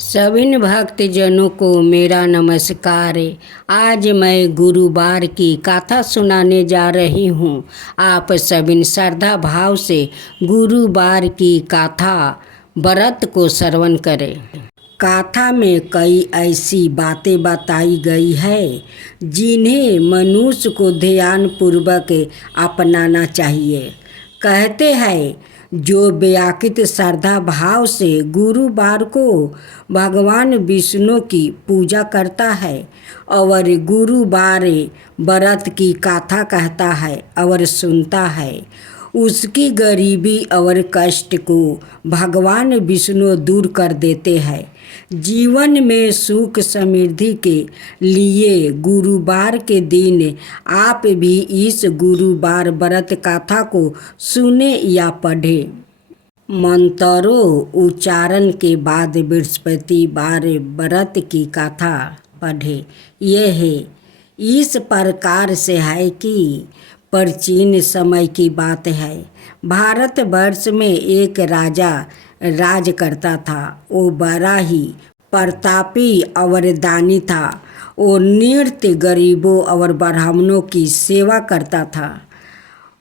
सभी भक्तजनों को मेरा नमस्कार। आज मैं गुरुवार की कथा सुनाने जा रही हूँ। आप सभी श्रद्धा भाव से गुरुवार की कथा व्रत को श्रवण करें। कथा में कई ऐसी बातें बताई गई है जिन्हें मनुष्य को ध्यानपूर्वक अपनाना चाहिए। कहते हैं जो व्याकृत श्रद्धा भाव से गुरुवार को भगवान विष्णु की पूजा करता है और गुरुवार व्रत की कथा कहता है और सुनता है, उसकी गरीबी और कष्ट को भगवान विष्णु दूर कर देते हैं। जीवन में सुख समृद्धि के लिए गुरुवार के दिन आप भी इस गुरुवार व्रत कथा को सुने या पढ़ें। मंत्रों उच्चारण के बाद बृहस्पतिवार व्रत की कथा पढ़ें। यह इस प्रकार से है कि प्राचीन समय की बात है। भारतवर्ष में एक राजा राज करता था। वो बड़ा ही प्रतापी और दानी था। वो नित्य गरीबों और ब्राह्मणों की सेवा करता था।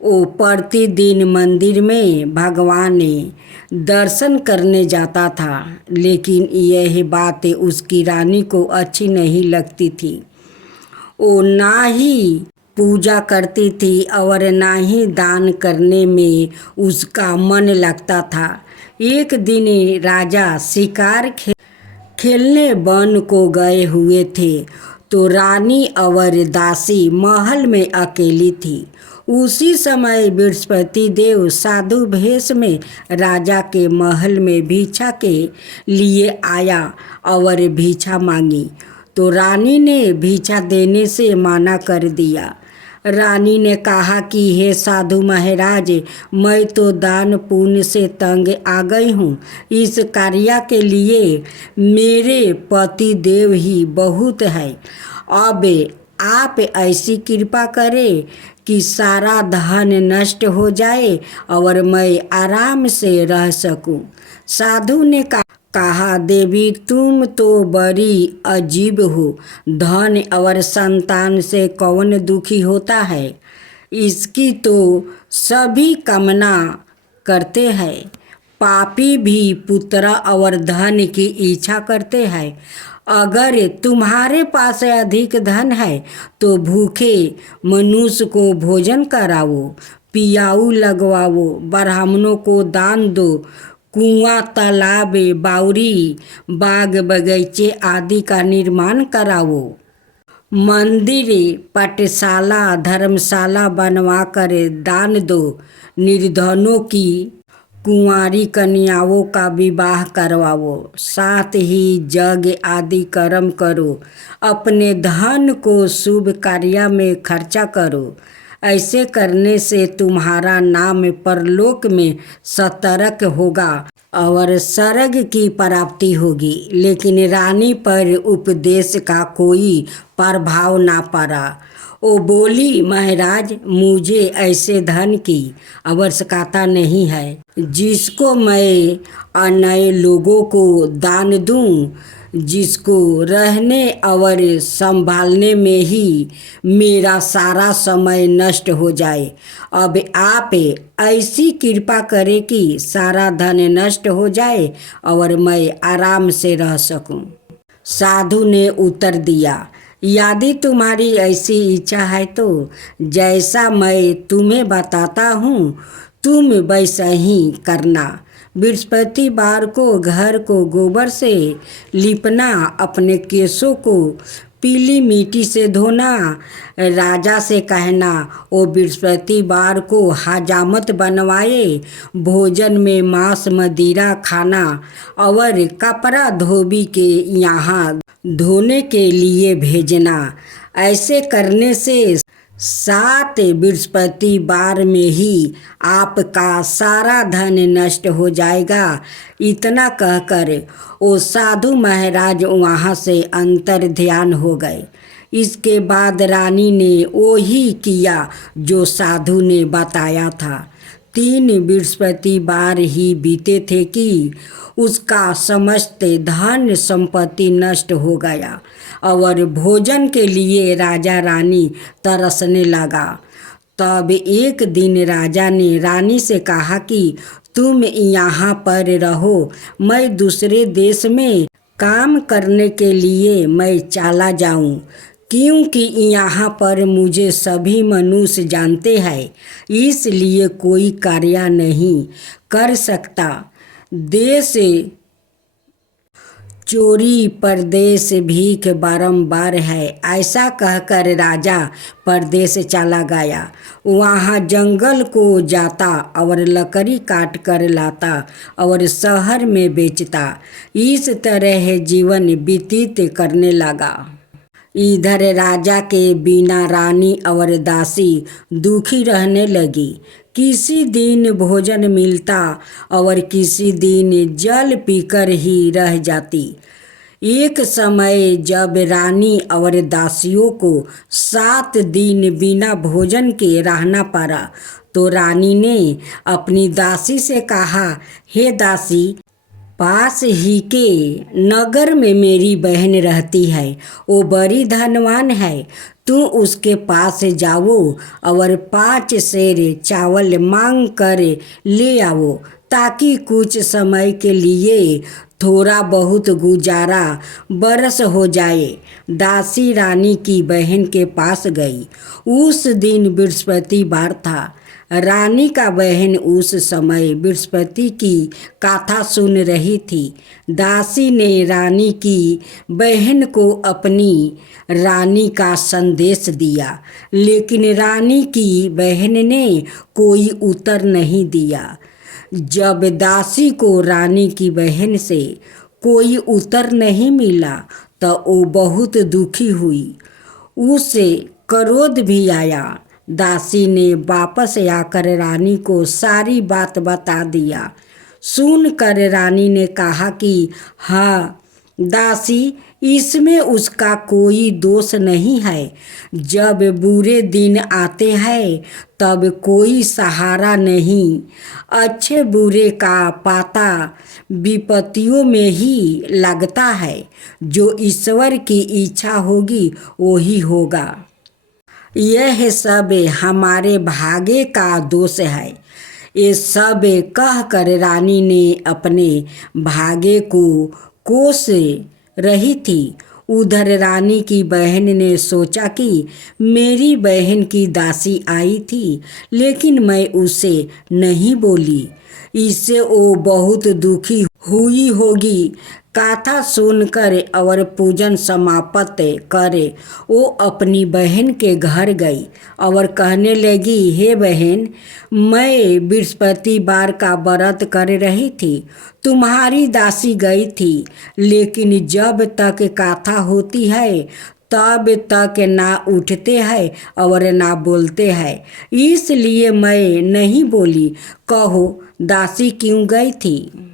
वो प्रतिदिन मंदिर में भगवान दर्शन करने जाता था, लेकिन यह बात उसकी रानी को अच्छी नहीं लगती थी। वो ना ही पूजा करती थी और ना ही दान करने में उसका मन लगता था। एक दिन राजा शिकार खेलने वन को गए हुए थे तो रानी और दासी महल में अकेली थी। उसी समय बृहस्पति देव साधु भेष में राजा के महल में भिक्षा के लिए आया और भिक्षा मांगी तो रानी ने भिक्षा देने से मना कर दिया। रानी ने कहा कि हे साधु महाराज, मैं तो दान पुण्य से तंग आ गई हूँ। इस कार्य के लिए मेरे पति देव ही बहुत है। अब आप ऐसी कृपा करें कि सारा धन नष्ट हो जाए और मैं आराम से रह सकूं। साधु ने कहा, देवी तुम तो बड़ी अजीब हो। धन और संतान से कौन दुखी होता है? इसकी तो सभी कामना करते हैं। पापी भी पुत्र और धन की इच्छा करते हैं। अगर तुम्हारे पास अधिक धन है तो भूखे मनुष्य को भोजन कराओ, पियाऊ लगवाओ, ब्राह्मणों को दान दो, कुआं, तालाब, बावड़ी, बाग बगीचे आदि का निर्माण कराओ। मंदिर, पाठशाला, धर्मशाला बनवाकर दान दो। निर्धनों की कुंवारी कन्याओं का विवाह करवाओ। साथ ही यज्ञ आदि कर्म करो। अपने धन को शुभ कार्य में खर्चा करो। ऐसे करने से तुम्हारा नाम परलोक में सतर्क होगा और स्वर्ग की प्राप्ति होगी। लेकिन रानी पर उपदेश का कोई प्रभाव ना पड़ा। वो बोली, महाराज, मुझे ऐसे धन की आवश्यकता नहीं है जिसको मैं अन्य लोगों को दान दूं, जिसको रहने और संभालने में ही मेरा सारा समय नष्ट हो जाए। अब आप ऐसी कृपा करें कि सारा धन नष्ट हो जाए और मैं आराम से रह सकूं। साधु ने उत्तर दिया, यदि तुम्हारी ऐसी इच्छा है तो जैसा मैं तुम्हें बताता हूँ तुम वैसा ही करना। बृहस्पतिवार को घर को गोबर से लिपना, अपने केशों को पीली मिट्टी से धोना। राजा से कहना वो बृहस्पतिवार को हजामत बनवाए। भोजन में मांस मदिरा खाना और कपड़ा धोबी के यहाँ धोने के लिए भेजना। ऐसे करने से 7 बृहस्पतिवार में ही आपका सारा धन नष्ट हो जाएगा। इतना कहकर वो साधु महाराज वहाँ से अंतर ध्यान हो गए। इसके बाद रानी ने वही किया जो साधु ने बताया था। 3 बृहस्पतिवार ही बीते थे कि उसका समस्त धन संपत्ति नष्ट हो गया और भोजन के लिए राजा रानी तरसने लगा। तब एक दिन राजा ने रानी से कहा कि तुम यहाँ पर रहो, मैं दूसरे देश में काम करने के लिए मैं चला जाऊँ, क्योंकि यहाँ पर मुझे सभी मनुष्य जानते हैं, इसलिए कोई कार्य नहीं कर सकता। देश चोरी परदेश भीख बारंबार है। ऐसा कहकर राजा परदेश चला गया। वहाँ जंगल को जाता और लकड़ी काट कर लाता और शहर में बेचता। इस तरह जीवन व्यतीत करने लगा। इधर राजा के बिना रानी और दासी दुखी रहने लगी। किसी दिन भोजन मिलता और किसी दिन जल पीकर ही रह जाती। एक समय जब रानी और दासियों को 7 दिन बिना भोजन के रहना पड़ा, तो रानी ने अपनी दासी से कहा, हे दासी, पास ही के नगर में मेरी बहन रहती है, वो बड़ी धनवान है। तू उसके पास जाओ और 5 सेर चावल मांग कर ले आओ, ताकि कुछ समय के लिए थोड़ा बहुत गुजारा बरस हो जाए। दासी रानी की बहन के पास गई। उस दिन बृहस्पतिवार था। रानी का बहन उस समय बृहस्पति की कथा सुन रही थी। दासी ने रानी की बहन को अपनी रानी का संदेश दिया, लेकिन रानी की बहन ने कोई उत्तर नहीं दिया। जब दासी को रानी की बहन से कोई उत्तर नहीं मिला तो वो बहुत दुखी हुई। उसे क्रोध भी आया। दासी ने वापस आकर रानी को सारी बात बता दिया। सुनकर रानी ने कहा कि हाँ दासी, इसमें उसका कोई दोष नहीं है। जब बुरे दिन आते हैं तब कोई सहारा नहीं। अच्छे बुरे का पता विपत्तियों में ही लगता है। जो ईश्वर की इच्छा होगी वही होगा। यह सब हमारे भाग्य का दोष है। ये सब कहकर रानी ने अपने भाग्य को कोस रही थी। उधर रानी की बहन ने सोचा कि मेरी बहन की दासी आई थी, लेकिन मैं उसे नहीं बोली। इससे वो बहुत दुखी हुई होगी। कथा सुनकर और पूजन समाप्त करे वो अपनी बहन के घर गई और कहने लगी, हे बहन, मैं बृहस्पतिवार का व्रत कर रही थी। तुम्हारी दासी गई थी, लेकिन जब तक कथा होती है तब तक ना उठते हैं और ना बोलते हैं, इसलिए मैं नहीं बोली। कहो दासी क्यों गई थी?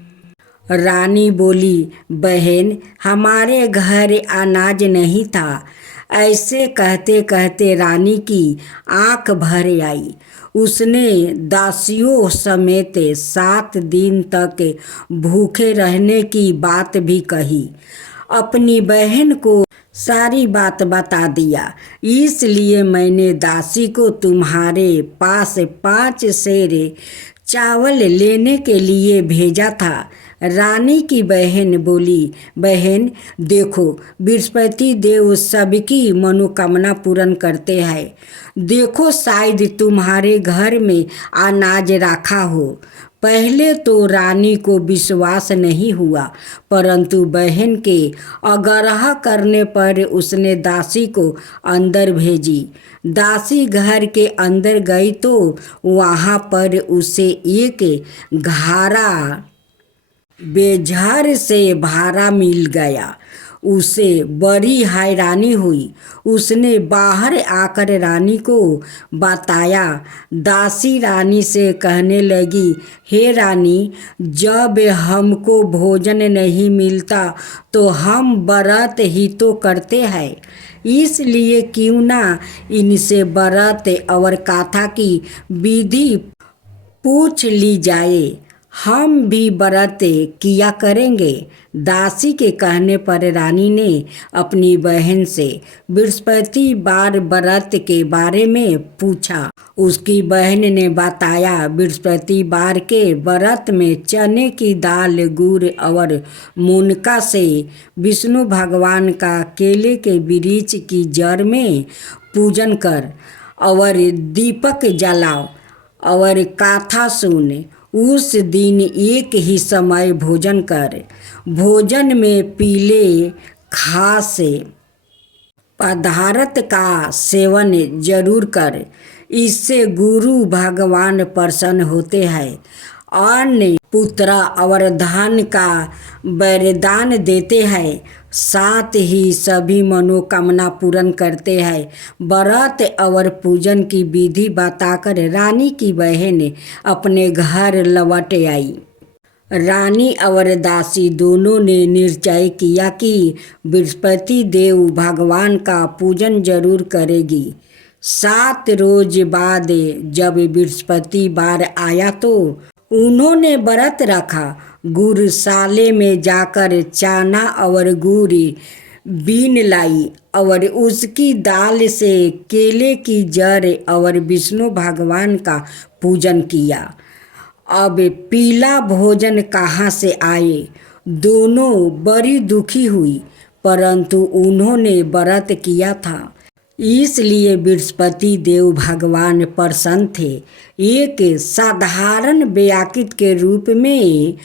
रानी बोली, बहन, हमारे घर अनाज नहीं था। ऐसे कहते कहते रानी की आंख भर आई। उसने दासियों समेत 7 दिन तक भूखे रहने की बात भी कही। अपनी बहन को सारी बात बता दिया। इसलिए मैंने दासी को तुम्हारे पास 5 सेर चावल लेने के लिए भेजा था। रानी की बहन बोली, बहन देखो, बृहस्पति देव सबकी मनोकामना पूर्ण करते हैं। देखो शायद तुम्हारे घर में अनाज रखा हो। पहले तो रानी को विश्वास नहीं हुआ, परंतु बहन के आग्रह करने पर उसने दासी को अंदर भेजी। दासी घर के अंदर गई तो वहाँ पर उसे एक घारा बेझर से भारा मिल गया। उसे बड़ी हैरानी हुई। उसने बाहर आकर रानी को बताया। दासी रानी से कहने लगी, हे रानी, जब हमको भोजन नहीं मिलता तो हम व्रत ही तो करते हैं, इसलिए क्यों ना इनसे व्रत और कथा की विधि पूछ ली जाए, हम भी व्रत किया करेंगे। दासी के कहने पर रानी ने अपनी बहन से बृहस्पतिवार व्रत के बारे में पूछा। उसकी बहन ने बताया, बृहस्पतिवार के व्रत में चने की दाल, गुड़ और मुनका से विष्णु भगवान का केले के वृक्ष की जड़ में पूजन कर और दीपक जलाओ और कथा सुन। उस दिन एक ही समय भोजन कर। भोजन में पीले खास पदार्थ का सेवन जरूर कर। इससे गुरु भगवान प्रसन्न होते हैं, अन्न, पुत्र और धन का वरदान देते हैं, साथ ही सभी मनोकामना पूर्ण करते हैं। व्रत और पूजन की विधि बताकर रानी की बहन अपने घर लौट आई। रानी और दासी दोनों ने निश्चय किया कि बृहस्पति देव भगवान का पूजन जरूर करेगी। 7 रोज बाद जब बृहस्पतिवार आया तो उन्होंने व्रत रखा। गुरुशाले में जाकर चना और गुड़ बीन लाई और उसकी दाल से केले की जड़ और विष्णु भगवान का पूजन किया। अब पीला भोजन कहाँ से आए? दोनों बड़ी दुखी हुई, परंतु उन्होंने व्रत किया था, इसलिए बृहस्पति देव भगवान प्रसन्न थे। एक साधारण व्याकित के रूप में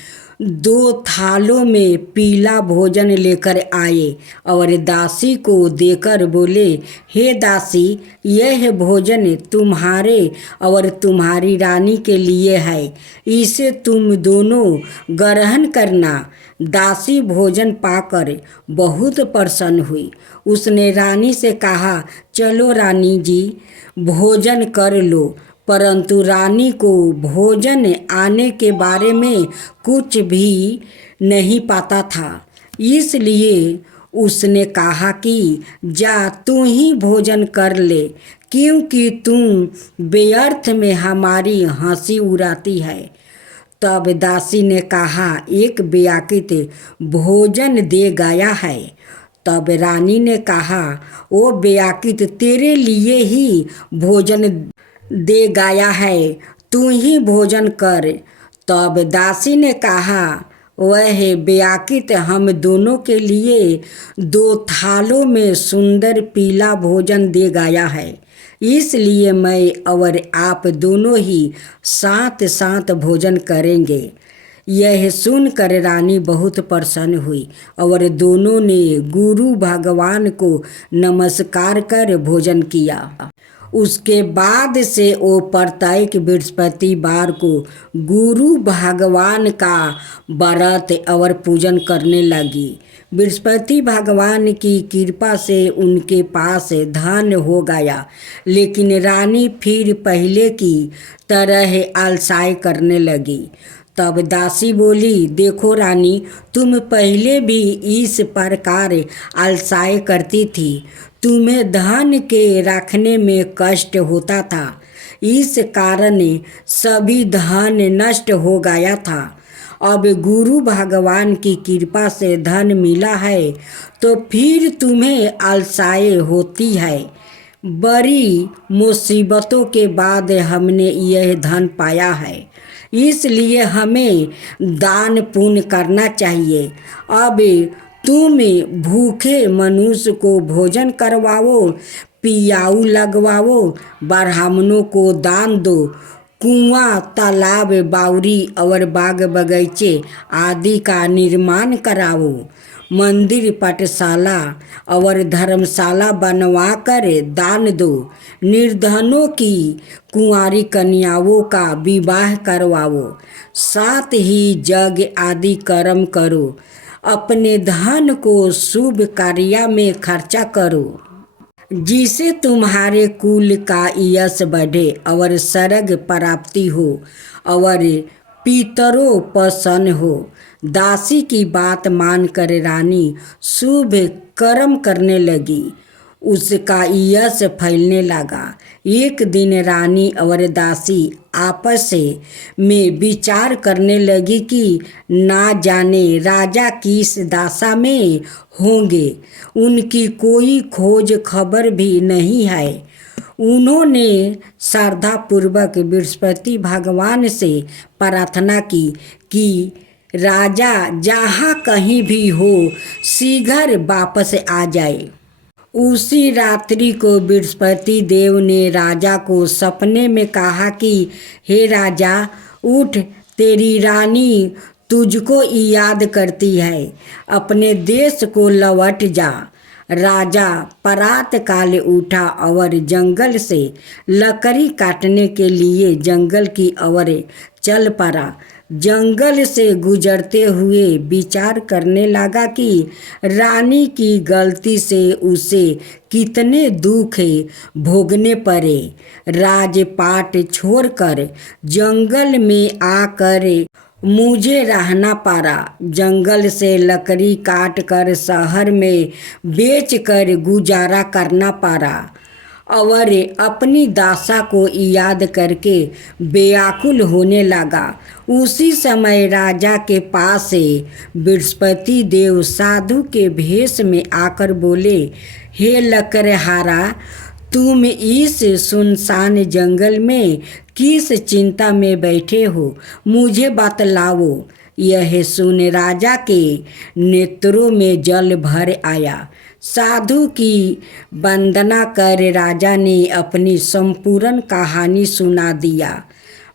2 थालों में पीला भोजन लेकर आए और दासी को देकर बोले, हे दासी, यह भोजन तुम्हारे और तुम्हारी रानी के लिए है, इसे तुम दोनों ग्रहण करना। दासी भोजन पाकर बहुत प्रसन्न हुई। उसने रानी से कहा, चलो रानी जी, भोजन कर लो। परंतु रानी को भोजन आने के बारे में कुछ भी नहीं पता था, इसलिए उसने कहा कि जा तू ही भोजन कर ले, क्योंकि तुम व्यर्थ में हमारी हंसी उड़ाती है। तब दासी ने कहा, एक व्याकित भोजन दे गया है। तब रानी ने कहा, वो व्याकित तेरे लिए ही भोजन दे गया है, तू ही भोजन कर। तब दासी ने कहा, वह व्याकित हम दोनों के लिए 2 थालों में सुंदर पीला भोजन दे गया है, इसलिए मैं और आप दोनों ही साथ साथ भोजन करेंगे। यह सुनकर रानी बहुत प्रसन्न हुई और दोनों ने गुरु भगवान को नमस्कार कर भोजन किया। उसके बाद से वो प्रत्येक बृहस्पतिवार को गुरु भगवान का व्रत और पूजन करने लगी। बृहस्पति भगवान की कृपा से उनके पास धन हो गया, लेकिन रानी फिर पहले की तरह आलसाई करने लगी। तब दासी बोली, देखो रानी, तुम पहले भी इस प्रकार आलसाई करती थी, तुम्हें धन के रखने में कष्ट होता था, इस कारण सभी धन नष्ट हो गया था। अब गुरु भगवान की कृपा से धन मिला है तो फिर तुम्हें आलसाई होती है। बड़ी मुसीबतों के बाद हमने यह धन पाया है, इसलिए हमें दान पुण्य करना चाहिए। अब तुम भूखे मनुष्य को भोजन करवाओ, पियाऊ लगवाओ, ब्राह्मणों को दान दो, कुआं, तालाब, बावड़ी और बाग बगीचे आदि का निर्माण कराओ, मंदिर, पाठशाला और धर्मशाला बनवा कर दान दो, निर्धनों की कुंवारी कन्याओं का विवाह करवाओ, साथ ही यज्ञ आदि कर्म करो, अपने धन को शुभ कार्य में खर्चा करो, जिसे तुम्हारे कुल का यश बढ़े और स्वर्ग प्राप्ति हो और पितरों प्रसन्न हो। दासी की बात मानकर रानी शुभ कर्म करने लगी। उसका यश फैलने लगा। एक दिन रानी और दासी आपस में विचार करने लगी कि ना जाने राजा किस दशा में होंगे, उनकी कोई खोज खबर भी नहीं है। उन्होंने श्रद्धापूर्वक बृहस्पति भगवान से प्रार्थना की कि राजा जहाँ कहीं भी हो शीघ्र वापस आ जाए। उसी रात्रि को बृहस्पति देव ने राजा को सपने में कहा कि हे राजा, उठ, तेरी रानी तुझको याद करती है, अपने देश को लौट जा। राजा प्रातः काल उठा और जंगल से लकड़ी काटने के लिए जंगल की ओर चल पड़ा। जंगल से गुजरते हुए विचार करने लगा कि रानी की गलती से उसे कितने दुख भोगने पड़े। राजपाट छोड़कर जंगल में आकर मुझे रहना पड़ा। जंगल से लकड़ी काट कर शहर में बेचकर गुजारा करना पड़ा और अपनी दशा को याद करके व्याकुल होने लगा। उसी समय राजा के पास बृहस्पति देव साधु के भेष में आकर बोले, हे लकड़हारा, तुम इस सुनसान जंगल में किस चिंता में बैठे हो, मुझे बतलाओ। यह सुन राजा के नेत्रों में जल भर आया। साधु की वंदना कर राजा ने अपनी संपूर्ण कहानी सुना दिया।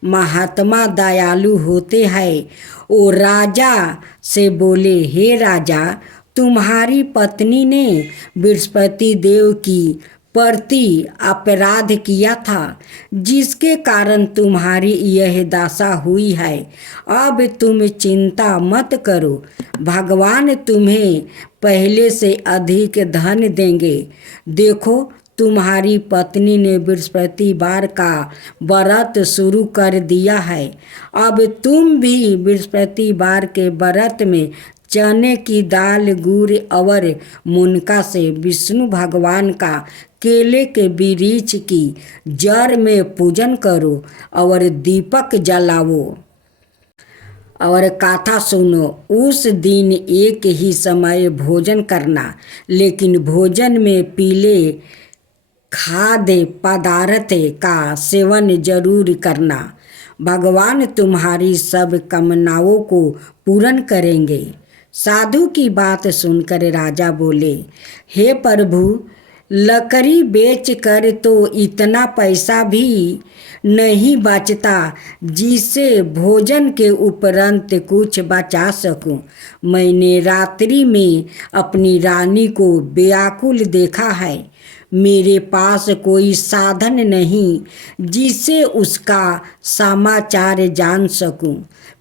महात्मा दयालु होते हैं। वो राजा से बोले, हे राजा, तुम्हारी पत्नी ने बृहस्पति देव की प्रति अपराध किया था, जिसके कारण तुम्हारी यह दशा हुई है। अब तुम चिंता मत करो, भगवान तुम्हें पहले से अधिक धन देंगे। देखो, तुम्हारी पत्नी ने बृहस्पतिवार का व्रत शुरू कर दिया है। अब तुम भी बृहस्पतिवार के व्रत में चने की दाल, गुड़ और मुनका से विष्णु भगवान का केले के वृक्ष की जड़ में पूजन करो और दीपक जलाओ और कथा सुनो। उस दिन एक ही समय भोजन करना, लेकिन भोजन में पीले खाद्य पदार्थ का सेवन जरूर करना। भगवान तुम्हारी सब कामनाओं को पूर्ण करेंगे। साधु की बात सुनकर राजा बोले, हे प्रभु, लकड़ी बेचकर तो इतना पैसा भी नहीं बचता जिससे भोजन के उपरांत कुछ बचा सकूं। मैंने रात्रि में अपनी रानी को व्याकुल देखा है। मेरे पास कोई साधन नहीं जिससे उसका समाचार जान सकूं।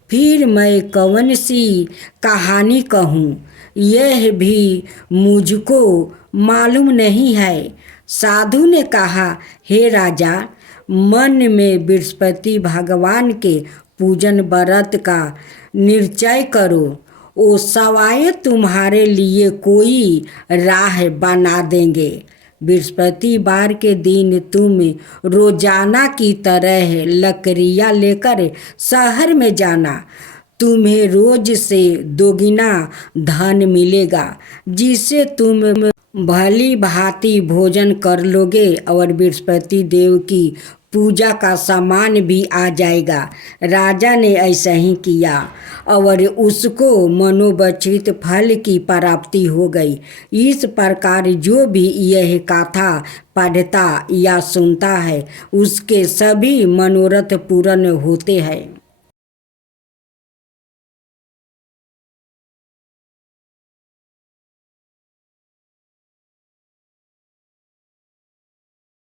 फिर मैं कौन सी कहानी कहूँ, यह भी मुझको मालूम नहीं है। साधु ने कहा, हे राजा, मन में बृहस्पति भगवान के पूजन व्रत का निश्चय करो। वो सवाए तुम्हारे लिए कोई राह बना देंगे। बृहस्पतिवार के दिन तुम रोजाना की तरह लकड़ियाँ लेकर शहर में जाना। तुम्हें रोज से दोगुना धन मिलेगा, जिससे तुम भली भांति भोजन कर लोगे और बृहस्पति देव की पूजा का सामान भी आ जाएगा। राजा ने ऐसा ही किया और उसको मनोवांछित फल की प्राप्ति हो गई। इस प्रकार जो भी यह कथा पढ़ता या सुनता है, उसके सभी मनोरथ पूर्ण होते हैं।